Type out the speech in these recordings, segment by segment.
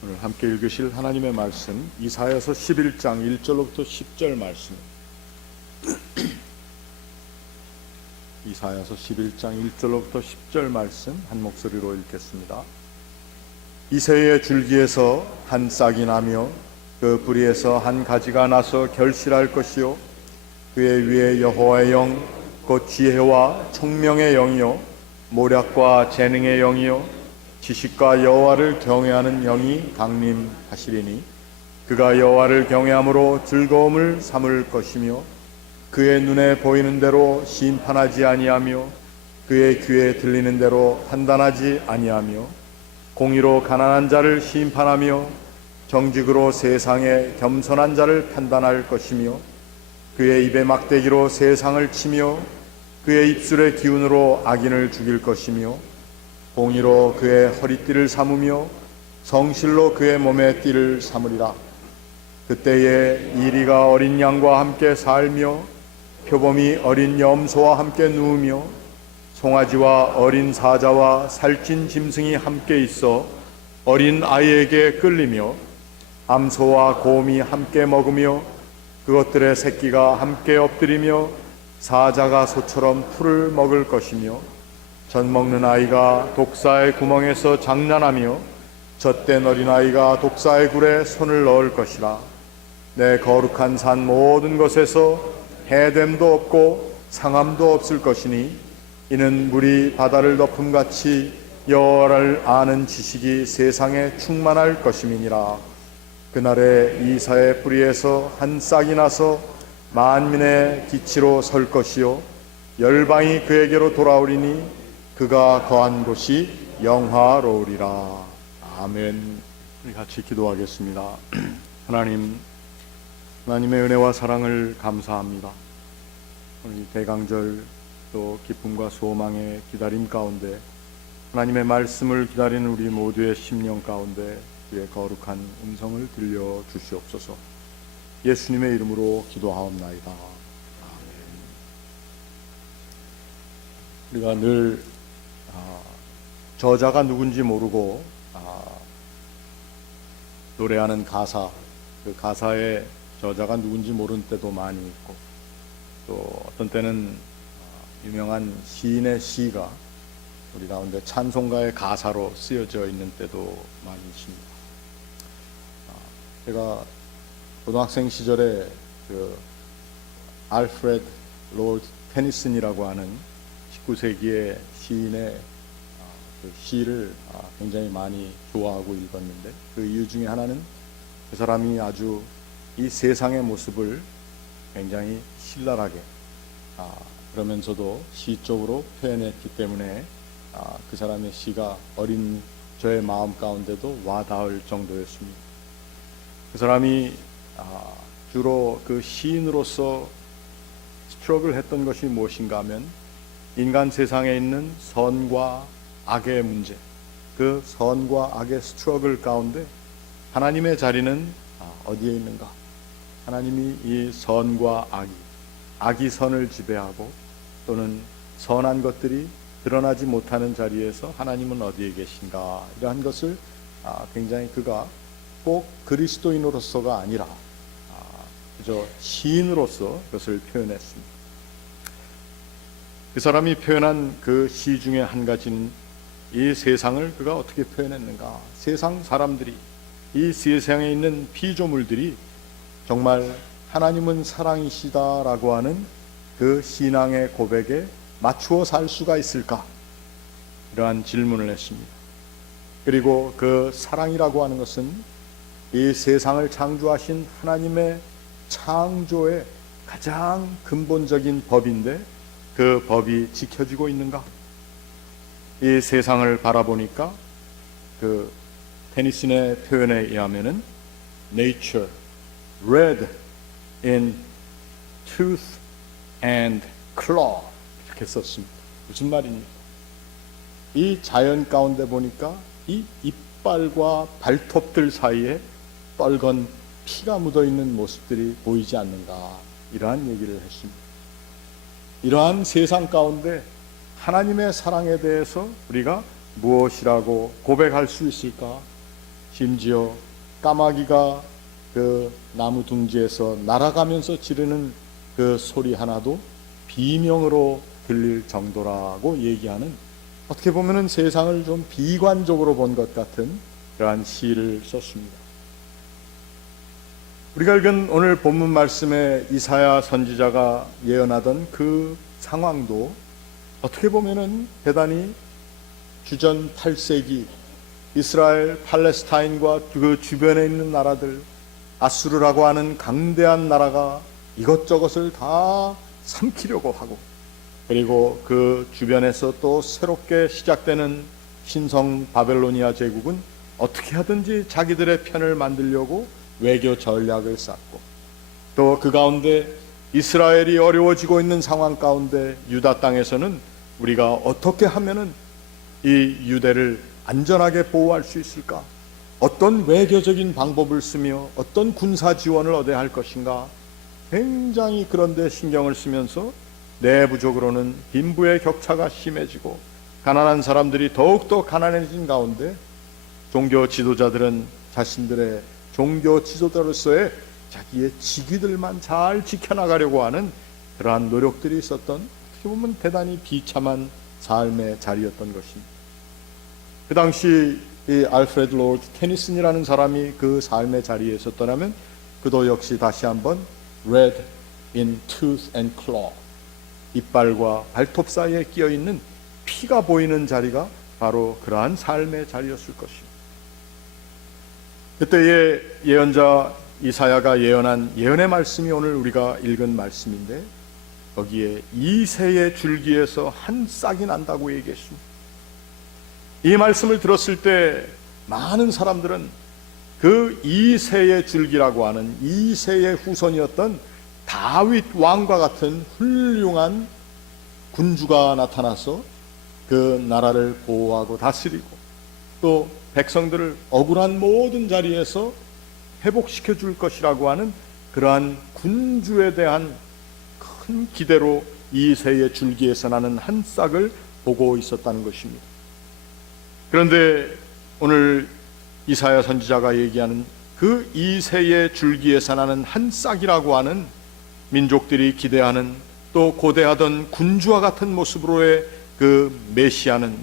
오늘 함께 읽으실 하나님의 말씀 이사야서 11장 1절로부터 10절 말씀. 이사야서 11장 1절로부터 10절 말씀 한 목소리로 읽겠습니다. 이새의 줄기에서 한 싹이 나며 그 뿌리에서 한 가지가 나서 결실할 것이요 그의 위에 여호와의 영 곧 지혜와 총명의 영이요 모략과 재능의 영이요 지식과 여호와를 경외하는 영이 강림하시리니 그가 여호와를 경외함으로 즐거움을 삼을 것이며 그의 눈에 보이는 대로 심판하지 아니하며 그의 귀에 들리는 대로 판단하지 아니하며 공의로 가난한 자를 심판하며 정직으로 세상에 겸손한 자를 판단할 것이며 그의 입에 막대기로 세상을 치며 그의 입술의 기운으로 악인을 죽일 것이며 공의로 그의 허리띠를 삼으며 성실로 그의 몸의 띠를 삼으리라. 그때에 이리가 어린 양과 함께 살며 표범이 어린 염소와 함께 누우며 송아지와 어린 사자와 살찐 짐승이 함께 있어 어린 아이에게 끌리며 암소와 곰이 함께 먹으며 그것들의 새끼가 함께 엎드리며 사자가 소처럼 풀을 먹을 것이며 젖 먹는 아이가 독사의 구멍에서 장난하며 젖된 어린아이가 독사의 굴에 손을 넣을 것이라. 내 거룩한 산 모든 것에서 해됨도 없고 상함도 없을 것이니 이는 물이 바다를 덮음같이 여호와를 아는 지식이 세상에 충만할 것임이니라. 그날에 이사의 뿌리에서 한 싹이 나서 만민의 기치로 설 것이요 열방이 그에게로 돌아오리니 그가 거한 곳이 영화로우리라. 아멘. 우리 같이 기도하겠습니다. 하나님의 은혜와 사랑을 감사합니다. 오늘 대강절 또 기쁨과 소망의 기다림 가운데 하나님의 말씀을 기다리는 우리 모두의 심령 가운데 그의 거룩한 음성을 들려 주시옵소서. 예수님의 이름으로 기도하옵나이다. 아멘. 우리가 늘 저자가 누군지 모르고 노래하는 가사, 그 가사의 저자가 누군지 모르는 때도 많이 있고 또 어떤 때는 유명한 시인의 시가 우리 가운데 찬송가의 가사로 쓰여져 있는 때도 많이 있습니다. 제가 고등학생 시절에 그 알프레드 로드 테니슨이라고 하는 19세기의 시인의 그 시를 굉장히 많이 좋아하고 읽었는데 그 이유 중에 하나는 그 사람이 아주 이 세상의 모습을 굉장히 신랄하게 그러면서도 시적으로 표현했기 때문에 그 사람의 시가 어린 저의 마음 가운데도 와닿을 정도였습니다. 그 사람이 주로 그 시인으로서 스트러글 했던 것이 무엇인가 하면 인간 세상에 있는 선과 악의 문제, 그 선과 악의 스트러글 가운데 하나님의 자리는 어디에 있는가? 하나님이 이 선과 악이 선을 지배하고 또는 선한 것들이 드러나지 못하는 자리에서 하나님은 어디에 계신가? 이러한 것을 굉장히 그가 꼭 그리스도인으로서가 아니라 그저 시인으로서 그것을 표현했습니다. 그 사람이 표현한 그 시 중에 한 가지는 이 세상을 그가 어떻게 표현했는가? 세상 사람들이, 이 세상에 있는 피조물들이 정말 하나님은 사랑이시다라고 하는 그 신앙의 고백에 맞추어 살 수가 있을까? 이러한 질문을 했습니다. 그리고 그 사랑이라고 하는 것은 이 세상을 창조하신 하나님의 창조의 가장 근본적인 법인데 그 법이 지켜지고 있는가? 이 세상을 바라보니까 그 테니슨의 표현에 의하면은 Nature red in tooth and claw 이렇게 썼습니다. 무슨 말입니까? 이 자연 가운데 보니까 이 이빨과 발톱들 사이에 빨간 피가 묻어있는 모습들이 보이지 않는가, 이러한 얘기를 했습니다. 이러한 세상 가운데 하나님의 사랑에 대해서 우리가 무엇이라고 고백할 수 있을까? 심지어 까마귀가 그 나무 둥지에서 날아가면서 지르는 그 소리 하나도 비명으로 들릴 정도라고 얘기하는, 어떻게 보면은 세상을 좀 비관적으로 본 것 같은 그러한 시를 썼습니다. 우리가 읽은 오늘 본문 말씀에 이사야 선지자가 예언하던 그 상황도 어떻게 보면은 대단히 주전 8세기 이스라엘, 팔레스타인과 그 주변에 있는 나라들, 아수르라고 하는 강대한 나라가 이것저것을 다 삼키려고 하고, 그리고 그 주변에서 또 새롭게 시작되는 신성 바벨로니아 제국은 어떻게 하든지 자기들의 편을 만들려고 외교 전략을 쌓고, 또 그 가운데 이스라엘이 어려워지고 있는 상황 가운데 유다 땅에서는 우리가 어떻게 하면은 이 유대를 안전하게 보호할 수 있을까? 어떤 외교적인 방법을 쓰며 어떤 군사 지원을 얻어야 할 것인가? 굉장히 그런 데 신경을 쓰면서 내부적으로는 빈부의 격차가 심해지고 가난한 사람들이 더욱더 가난해진 가운데 종교 지도자들은 자신들의 종교 지도자로서의 자기의 직위들만 잘 지켜나가려고 하는 그러한 노력들이 있었던, 어떻게 보면 대단히 비참한 삶의 자리였던 것입니다. 그 당시 이 알프레드 로드 테니슨이라는 사람이 그 삶의 자리에 있었더라면 그도 역시 다시 한번 red in tooth and claw, 이빨과 발톱 사이에 끼어있는 피가 보이는 자리가 바로 그러한 삶의 자리였을 것입니다. 그때의 예언자 이사야가 예언한 예언의 말씀이 오늘 우리가 읽은 말씀인데, 거기에 이새의 줄기에서 한 싹이 난다고 얘기했습니다. 이 말씀을 들었을 때 많은 사람들은 그 이새의 줄기라고 하는 이새의 후손이었던 다윗 왕과 같은 훌륭한 군주가 나타나서 그 나라를 보호하고 다스리고 또 백성들을 억울한 모든 자리에서 회복시켜 줄 것이라고 하는 그러한 군주에 대한 큰 기대로 이새의 줄기에서 나는 한 싹을 보고 있었다는 것입니다. 그런데 오늘 이사야 선지자가 얘기하는 그 이새의 줄기에서 나는 한 싹이라고 하는 민족들이 기대하는 또 고대하던 군주와 같은 모습으로의 그 메시아는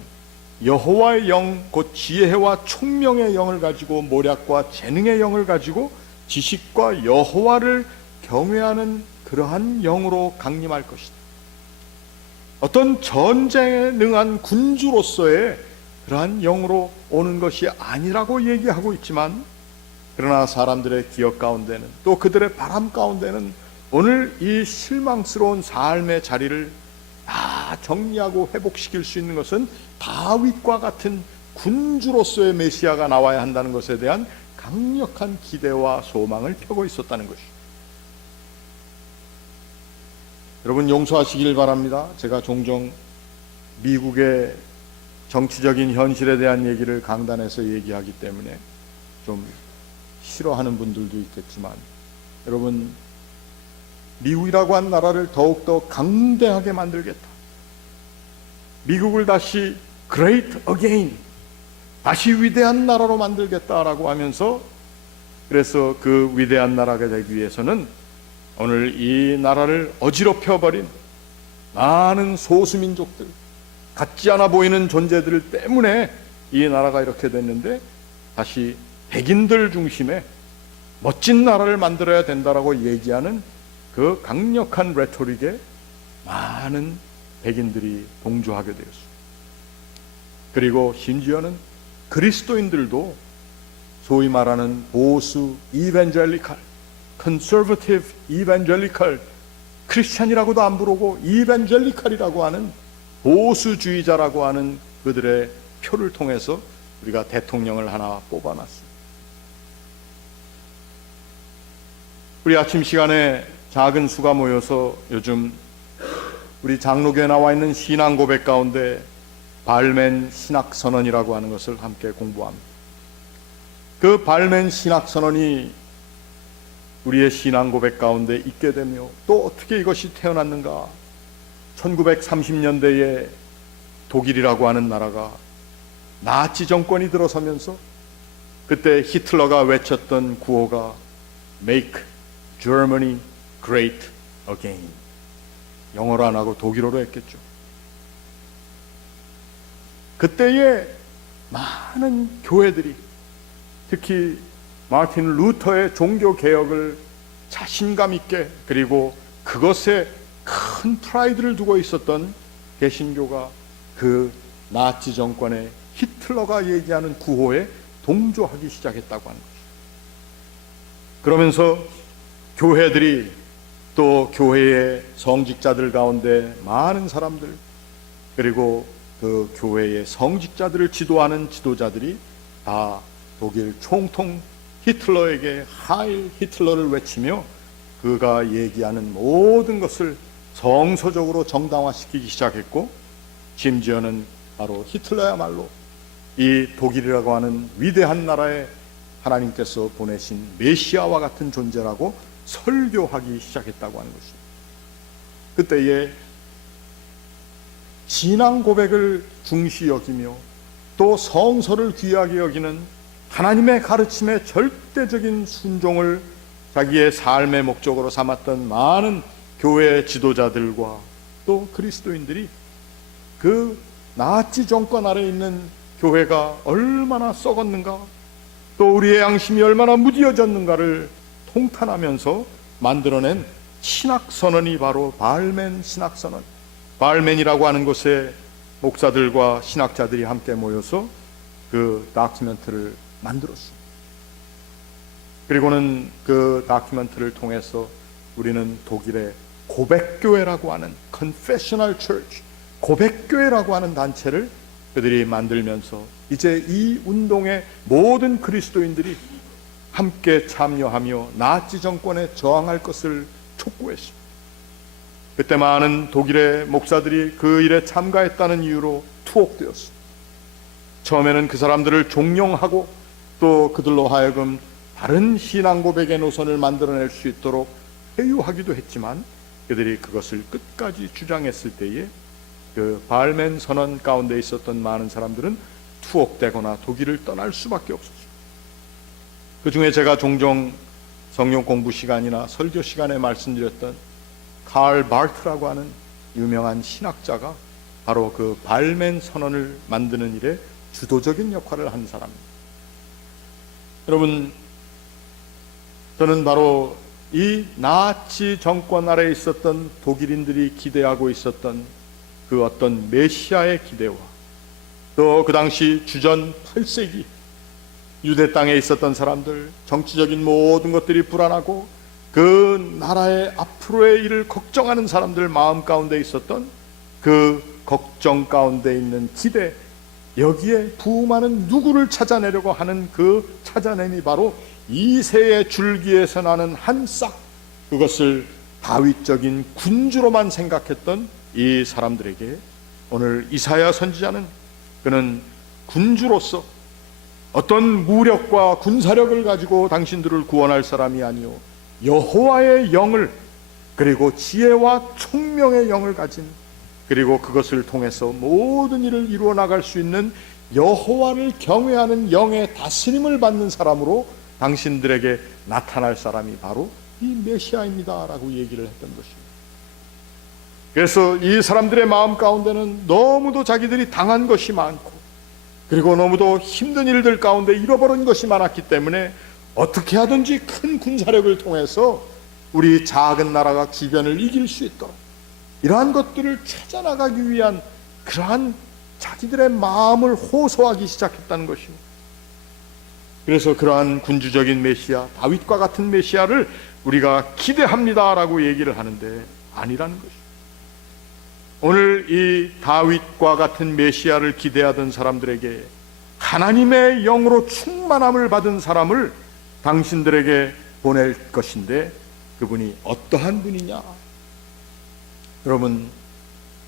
여호와의 영, 곧 지혜와 총명의 영을 가지고 모략과 재능의 영을 가지고 지식과 여호와를 경외하는 그러한 영으로 강림할 것이다. 어떤 전쟁에 능한 군주로서의 그러한 영으로 오는 것이 아니라고 얘기하고 있지만, 그러나 사람들의 기억 가운데는 또 그들의 바람 가운데는 오늘 이 실망스러운 삶의 자리를 다 정리하고 회복시킬 수 있는 것은 다윗과 같은 군주로서의 메시아가 나와야 한다는 것에 대한 강력한 기대와 소망을 펴고 있었다는 것이죠. 여러분 용서하시길 바랍니다. 제가 종종 미국의 정치적인 현실에 대한 얘기를 강단에서 얘기하기 때문에 좀 싫어하는 분들도 있겠지만, 여러분 미국이라고 한 나라를 더욱더 강대하게 만들겠다, 미국을 다시 great again, 다시 위대한 나라로 만들겠다라고 하면서, 그래서 그 위대한 나라가 되기 위해서는 오늘 이 나라를 어지럽혀버린 많은 소수민족들, 같지 않아 보이는 존재들 때문에 이 나라가 이렇게 됐는데, 다시 백인들 중심의 멋진 나라를 만들어야 된다라고 얘기하는 그 강력한 레토릭에 많은 백인들이 동조하게 되었습니다. 그리고 심지어는 그리스도인들도 소위 말하는 보수 이벤젤리칼, 컨서버티브 이벤젤리칼, 크리스찬이라고도 안 부르고 이벤젤리칼이라고 하는 보수주의자라고 하는 그들의 표를 통해서 우리가 대통령을 하나 뽑아놨습니다. 우리 아침 시간에 작은 수가 모여서 요즘 우리 장로교에 나와 있는 신앙 고백 가운데 발맨 신학선언이라고 하는 것을 함께 공부합니다. 그 발맨 신학선언이 우리의 신앙 고백 가운데 있게 되며, 또 어떻게 이것이 태어났는가? 1930년대에 독일이라고 하는 나라가 나치 정권이 들어서면서 그때 히틀러가 외쳤던 구호가 Make Germany Great Again. 영어로 안 하고 독일어로 했겠죠. 그때에 많은 교회들이, 특히 마틴 루터의 종교 개혁을 자신감 있게, 그리고 그것에 큰 프라이드를 두고 있었던 개신교가 그 나치 정권의 히틀러가 얘기하는 구호에 동조하기 시작했다고 하는 것이죠. 그러면서 교회들이, 또 교회의 성직자들 가운데 많은 사람들, 그리고 그 교회의 성직자들을 지도하는 지도자들이 다 독일 총통 히틀러에게 하일 히틀러를 외치며 그가 얘기하는 모든 것을 성서적으로 정당화시키기 시작했고, 심지어는 바로 히틀러야말로 이 독일이라고 하는 위대한 나라에 하나님께서 보내신 메시아와 같은 존재라고 설교하기 시작했다고 하는 것입니다. 그때에 신앙 고백을 중시 여기며 또 성서를 귀하게 여기는 하나님의 가르침에 절대적인 순종을 자기의 삶의 목적으로 삼았던 많은 교회 지도자들과 또 그리스도인들이 그 나치 정권 아래 있는 교회가 얼마나 썩었는가, 또 우리의 양심이 얼마나 무디어졌는가를 통탄하면서 만들어낸 신학선언이 바로 바알멘 신학선언. 바알멘이라고 하는 곳에 목사들과 신학자들이 함께 모여서 그 다큐멘터리를 만들었습니다. 그리고는 그 다큐멘터리를 통해서 우리는 독일의 고백교회라고 하는 Confessional Church, 고백교회라고 하는 단체를 그들이 만들면서 이제 이 운동의 모든 그리스도인들이 함께 참여하며 나치 정권에 저항할 것을 촉구했습니다. 그때 많은 독일의 목사들이 그 일에 참가했다는 이유로 투옥되었습니다. 처음에는 그 사람들을 종용하고 또 그들로 하여금 다른 신앙 고백의 노선을 만들어낼 수 있도록 회유하기도 했지만, 그들이 그것을 끝까지 주장했을 때에 그 바알멘 선언 가운데 있었던 많은 사람들은 투옥되거나 독일을 떠날 수밖에 없었습니다. 그 중에 제가 종종 성경 공부 시간이나 설교 시간에 말씀드렸던 칼 바르트라고 하는 유명한 신학자가 바로 그 바알멘 선언을 만드는 일에 주도적인 역할을 한 사람입니다. 여러분, 저는 바로 이 나치 정권 아래에 있었던 독일인들이 기대하고 있었던 그 어떤 메시아의 기대와 또 그 당시 주전 8세기 유대 땅에 있었던 사람들, 정치적인 모든 것들이 불안하고 그 나라의 앞으로의 일을 걱정하는 사람들 마음 가운데 있었던 그 걱정 가운데 있는 기대, 여기에 부음하는 누구를 찾아내려고 하는 그 찾아냄이 바로 이새의 줄기에서 나는 한 싹, 그것을 다윗적인 군주로만 생각했던 이 사람들에게 오늘 이사야 선지자는 그는 군주로서 어떤 무력과 군사력을 가지고 당신들을 구원할 사람이 아니요 여호와의 영을, 그리고 지혜와 총명의 영을 가진, 그리고 그것을 통해서 모든 일을 이루어 나갈 수 있는 여호와를 경외하는 영의 다스림을 받는 사람으로 당신들에게 나타날 사람이 바로 이 메시아입니다 라고 얘기를 했던 것입니다. 그래서 이 사람들의 마음 가운데는 너무도 자기들이 당한 것이 많고, 그리고 너무도 힘든 일들 가운데 잃어버린 것이 많았기 때문에 어떻게 하든지 큰 군사력을 통해서 우리 작은 나라가 주변을 이길 수 있도록 이러한 것들을 찾아나가기 위한 그러한 자기들의 마음을 호소하기 시작했다는 것입니다. 그래서 그러한 군주적인 메시아, 다윗과 같은 메시아를 우리가 기대합니다라고 얘기를 하는데 아니라는 것입니다. 오늘 이 다윗과 같은 메시아를 기대하던 사람들에게 하나님의 영으로 충만함을 받은 사람을 당신들에게 보낼 것인데, 그분이 어떠한 분이냐? 여러분,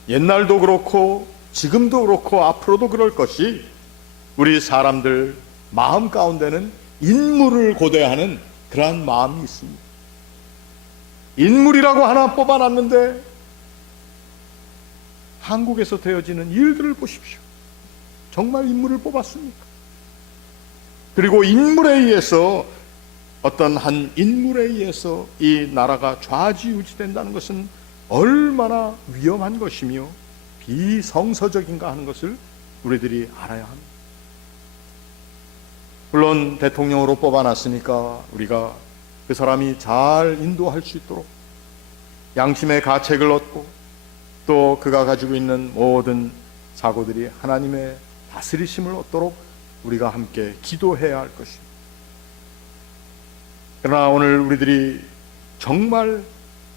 옛날도 그렇고 지금도 그렇고 앞으로도 그럴 것이, 우리 사람들 마음 가운데는 인물을 고대하는 그러한 마음이 있습니다. 인물이라고 하나 뽑아놨는데 한국에서 되어지는 일들을 보십시오. 정말 인물을 뽑았습니까? 그리고 인물에 의해서, 어떤 한 인물에 의해서 이 나라가 좌지우지된다는 것은 얼마나 위험한 것이며 비성서적인가 하는 것을 우리들이 알아야 합니다. 물론 대통령으로 뽑아놨으니까 우리가 그 사람이 잘 인도할 수 있도록 양심의 가책을 얻고, 또 그가 가지고 있는 모든 사고들이 하나님의 다스리심을 얻도록 우리가 함께 기도해야 할 것입니다. 그러나 오늘 우리들이 정말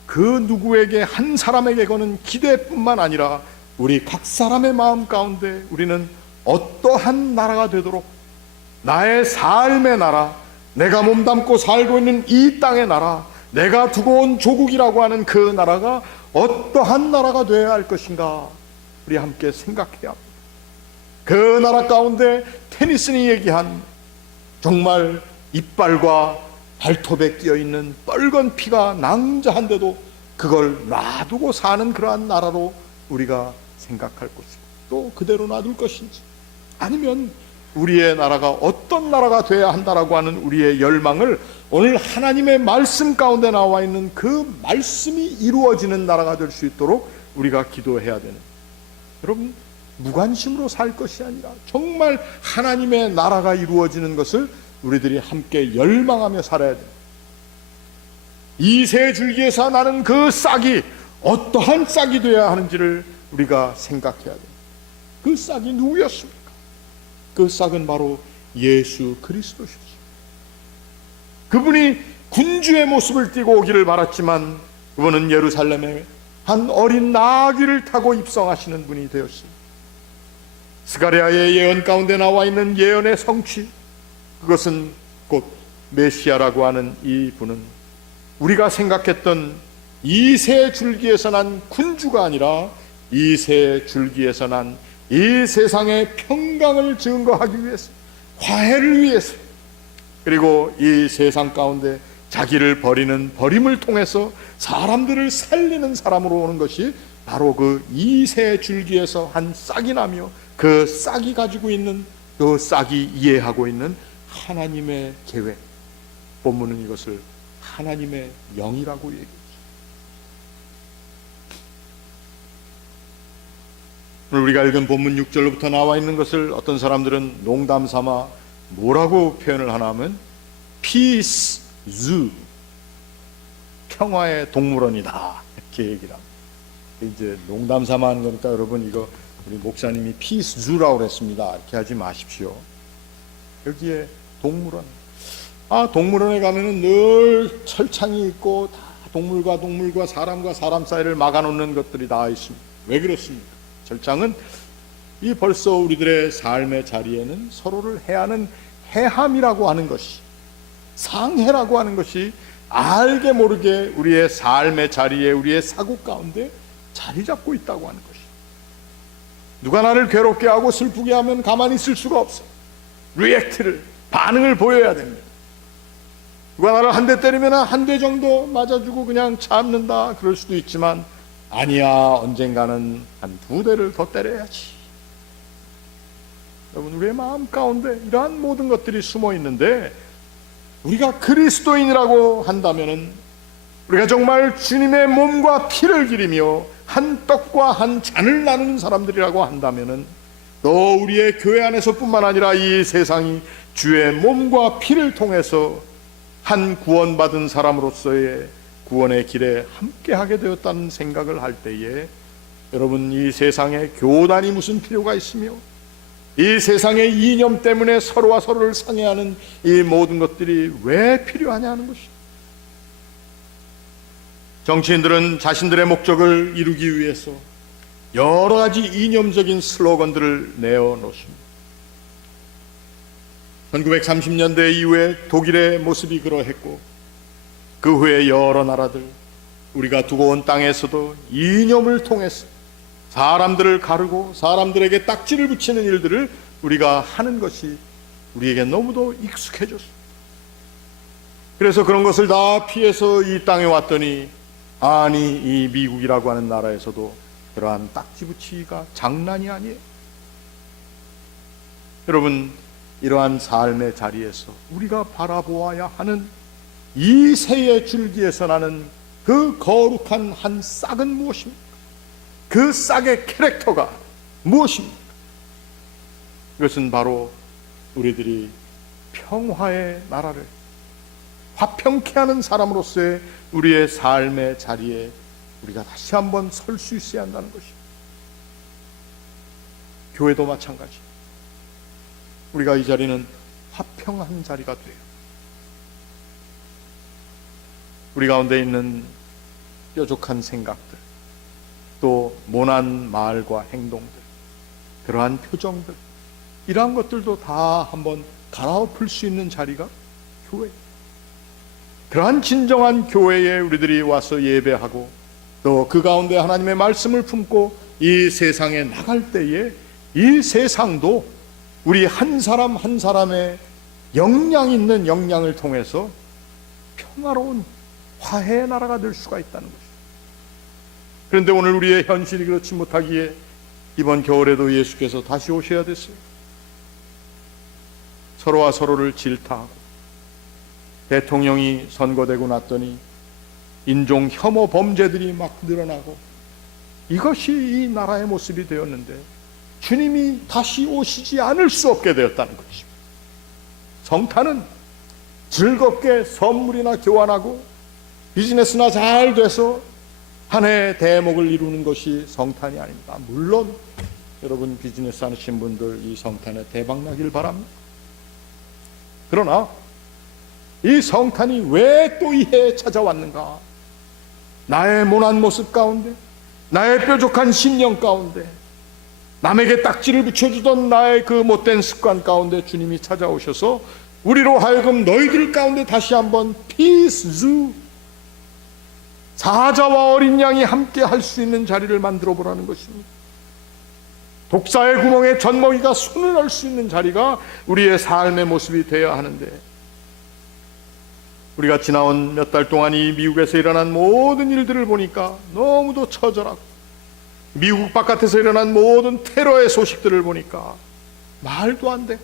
그 누구에게, 한 사람에게 거는 기대뿐만 아니라 우리 각 사람의 마음 가운데 우리는 어떠한 나라가 되도록, 나의 삶의 나라, 내가 몸담고 살고 있는 이 땅의 나라, 내가 두고 온 조국이라고 하는 그 나라가 어떠한 나라가 되어야 할 것인가, 우리 함께 생각해야 합니다. 그 나라 가운데 테니슨이 얘기한, 정말 이빨과 발톱에 끼어있는 빨간 피가 낭자한데도 그걸 놔두고 사는 그러한 나라로 우리가 생각할 것이고, 또 그대로 놔둘 것인지, 아니면 우리의 나라가 어떤 나라가 되어야 한다라고 하는 우리의 열망을 오늘 하나님의 말씀 가운데 나와 있는 그 말씀이 이루어지는 나라가 될 수 있도록 우리가 기도해야 되는, 여러분, 무관심으로 살 것이 아니라 정말 하나님의 나라가 이루어지는 것을 우리들이 함께 열망하며 살아야 됩니다. 이세 줄기에서 나는 그 싹이 어떠한 싹이 되어야 하는지를 우리가 생각해야 됩니다. 그 싹이 누구였습니까? 그 싹은 바로 예수 그리스도시죠. 그분이 군주의 모습을 띠고 오기를 바랐지만 그분은 예루살렘에 한 어린 나귀를 타고 입성하시는 분이 되었습니다. 스가랴의 예언 가운데 나와 있는 예언의 성취, 그것은 곧 메시아라고 하는 이 분은 우리가 생각했던 이세 줄기에서 난 군주가 아니라 이세 줄기에서 난 이 세상의 평강을 증거하기 위해서, 화해를 위해서, 그리고 이 세상 가운데 자기를 버리는 버림을 통해서 사람들을 살리는 사람으로 오는 것이 바로 그 이세 줄기에서 한 싹이 나며, 그 싹이 가지고 있는, 그 싹이 이해하고 있는 하나님의 계획, 본문은 이것을 하나님의 영이라고 얘기합니다. 오늘 우리가 읽은 본문 6절로부터 나와 있는 것을 어떤 사람들은 농담 삼아 뭐라고 표현을 하나 하면 Peace Zoo, 평화의 동물원이다, 이렇게 얘기를 합니다. 이제 농담 삼아 하는 거니까 여러분, 이거 우리 목사님이 Peace Zoo라고 그랬습니다, 이렇게 하지 마십시오. 여기에 동물원, 동물원에 가면은 늘 철창이 있고 다 동물과 사람과 사람 사이를 막아놓는 것들이 다 있습니다. 왜 그렇습니까? 철창은 이 벌써 우리들의 삶의 자리에는 서로를 해하는 해함이라고 하는 것이, 상해라고 하는 것이 알게 모르게 우리의 삶의 자리에, 우리의 사고 가운데 자리 잡고 있다고 하는 것이, 누가 나를 괴롭게 하고 슬프게 하면 가만히 있을 수가 없어요. 리액트를, 반응을 보여야 됩니다. 누가 나를 한 대 때리면 한 대 정도 맞아주고 그냥 참는다, 그럴 수도 있지만 아니야, 언젠가는 한 두 대를 더 때려야지. 여러분, 우리의 마음 가운데 이러한 모든 것들이 숨어 있는데, 우리가 그리스도인이라고 한다면은, 우리가 정말 주님의 몸과 피를 기리며 한 떡과 한 잔을 나누는 사람들이라고 한다면은, 또 우리의 교회 안에서뿐만 아니라 이 세상이 주의 몸과 피를 통해서 한 구원받은 사람으로서의 구원의 길에 함께하게 되었다는 생각을 할 때에, 여러분, 이 세상에 교단이 무슨 필요가 있으며, 이 세상의 이념 때문에 서로와 서로를 상해하는 이 모든 것들이 왜 필요하냐 하는 것입니다. 정치인들은 자신들의 목적을 이루기 위해서 여러 가지 이념적인 슬로건들을 내어놓습니다. 1930년대 이후에 독일의 모습이 그러했고, 그 후에 여러 나라들, 우리가 두고 온 땅에서도 이념을 통해서 사람들을 가르고 사람들에게 딱지를 붙이는 일들을 우리가 하는 것이 우리에게 너무도 익숙해졌습니다. 그래서 그런 것을 다 피해서 이 땅에 왔더니, 아니, 이 미국이라고 하는 나라에서도 그러한 딱지 붙이기가 장난이 아니에요. 여러분, 이러한 삶의 자리에서 우리가 바라보아야 하는 이 새의 줄기에서 나는 그 거룩한 한 싹은 무엇입니까? 그 싹의 캐릭터가 무엇입니까? 그것은 바로 우리들이 평화의 나라를 화평케 하는 사람으로서의 우리의 삶의 자리에 우리가 다시 한번 설 수 있어야 한다는 것입니다. 교회도 마찬가지. 우리가 이 자리는 화평한 자리가 돼요. 우리 가운데 있는 뾰족한 생각들, 또 모난 말과 행동들, 그러한 표정들, 이러한 것들도 다 한번 갈아엎을 수 있는 자리가 교회. 그러한 진정한 교회에 우리들이 와서 예배하고 또 그 가운데 하나님의 말씀을 품고 이 세상에 나갈 때에 이 세상도 우리 한 사람 한 사람의 역량 있는 역량을 통해서 평화로운 화해의 나라가 될 수가 있다는 것입니다. 그런데 오늘 우리의 현실이 그렇지 못하기에 이번 겨울에도 예수께서 다시 오셔야 됐어요. 서로와 서로를 질타하고 대통령이 선거되고 났더니 인종 혐오 범죄들이 막 늘어나고 이것이 이 나라의 모습이 되었는데 주님이 다시 오시지 않을 수 없게 되었다는 것입니다. 성탄은 즐겁게 선물이나 교환하고 비즈니스나 잘 돼서 한 해의 대목을 이루는 것이 성탄이 아닙니다. 물론 여러분 비즈니스 하시는 분들 이 성탄에 대박 나길 바랍니다. 그러나 이 성탄이 왜 또 이 해에 찾아왔는가? 나의 모난 모습 가운데, 나의 뾰족한 신령 가운데, 남에게 딱지를 붙여주던 나의 그 못된 습관 가운데 주님이 찾아오셔서 우리로 하여금 너희들 가운데 다시 한번 피스, 사자와 어린 양이 함께 할 수 있는 자리를 만들어 보라는 것입니다. 독사의 구멍에 젖먹이가 손을 할 수 있는 자리가 우리의 삶의 모습이 되어야 하는데, 우리가 지나온 몇 달 동안 이 미국에서 일어난 모든 일들을 보니까 너무도 처절하고, 미국 바깥에서 일어난 모든 테러의 소식들을 보니까 말도 안 돼.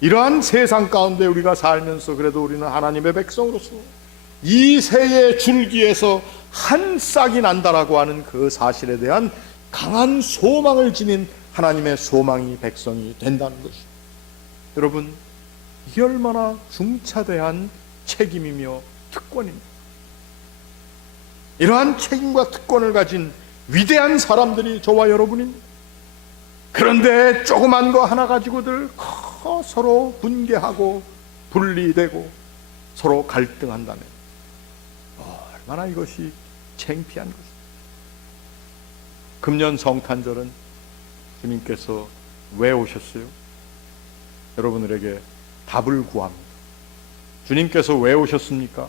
이러한 세상 가운데 우리가 살면서 그래도 우리는 하나님의 백성으로서 이 새의 줄기에서 한 싹이 난다라고 하는 그 사실에 대한 강한 소망을 지닌 하나님의 소망이 백성이 된다는 것입니다. 여러분, 이게 얼마나 중차대한 책임이며 특권입니다. 이러한 책임과 특권을 가진 위대한 사람들이 저와 여러분입니다. 그런데 조그만 거 하나 가지고들 서로 분개하고 분리되고 서로 갈등한다면 얼마나 이것이 창피한 것입니다. 금년 성탄절은 주님께서 왜 오셨어요? 여러분들에게 답을 구합니다. 주님께서 왜 오셨습니까?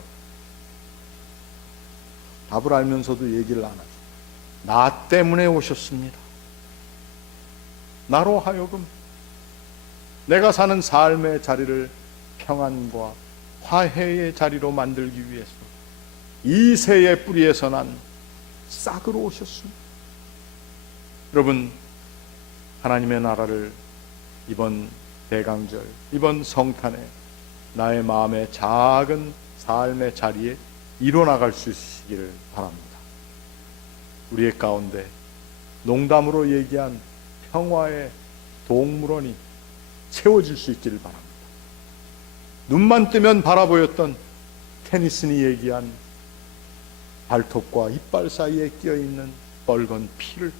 답을 알면서도 얘기를 안 하죠. 나 때문에 오셨습니다. 나로 하여금 내가 사는 삶의 자리를 평안과 화해의 자리로 만들기 위해서 이 새의 뿌리에서 난 싹으로 오셨습니다. 여러분, 하나님의 나라를 이번 대강절, 이번 성탄에 나의 마음의 작은 삶의 자리에 이뤄나갈 수 있으시기를 바랍니다. 우리의 가운데 농담으로 얘기한 평화의 동물원이 채워질 수 있기를 바랍니다. 눈만 뜨면 바라보였던 테니슨이 얘기한 발톱과 이빨 사이에 끼어있는 빨간 피를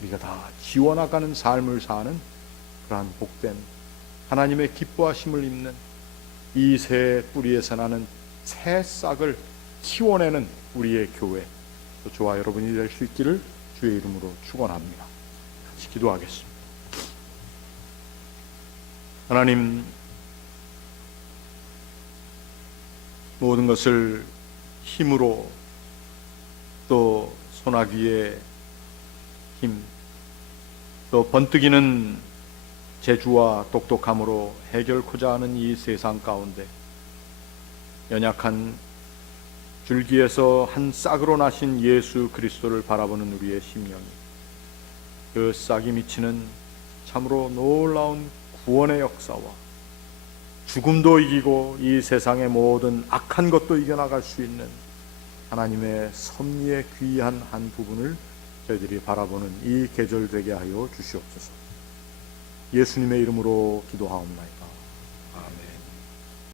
우리가 다 지워나가는 삶을 사는 그러한 복된 하나님의 기뻐하심을 입는 이 새 뿌리에서 나는 새 싹을 키워내는 우리의 교회, 또 저와 여러분이 될 수 있기를 주의 이름으로 축원합니다. 같이 기도하겠습니다. 하나님, 모든 것을 힘으로 또 소나기의 힘, 또 번뜩이는 재주와 똑똑함으로 해결코자 하는 이 세상 가운데 연약한 줄기에서 한 싹으로 나신 예수 그리스도를 바라보는 우리의 심령이 그 싹이 미치는 참으로 놀라운 구원의 역사와 죽음도 이기고 이 세상의 모든 악한 것도 이겨나갈 수 있는 하나님의 섭리의 귀한 한 부분을 저희들이 바라보는 이 계절 되게 하여 주시옵소서. 예수님의 이름으로 기도하옵나이다. 아멘.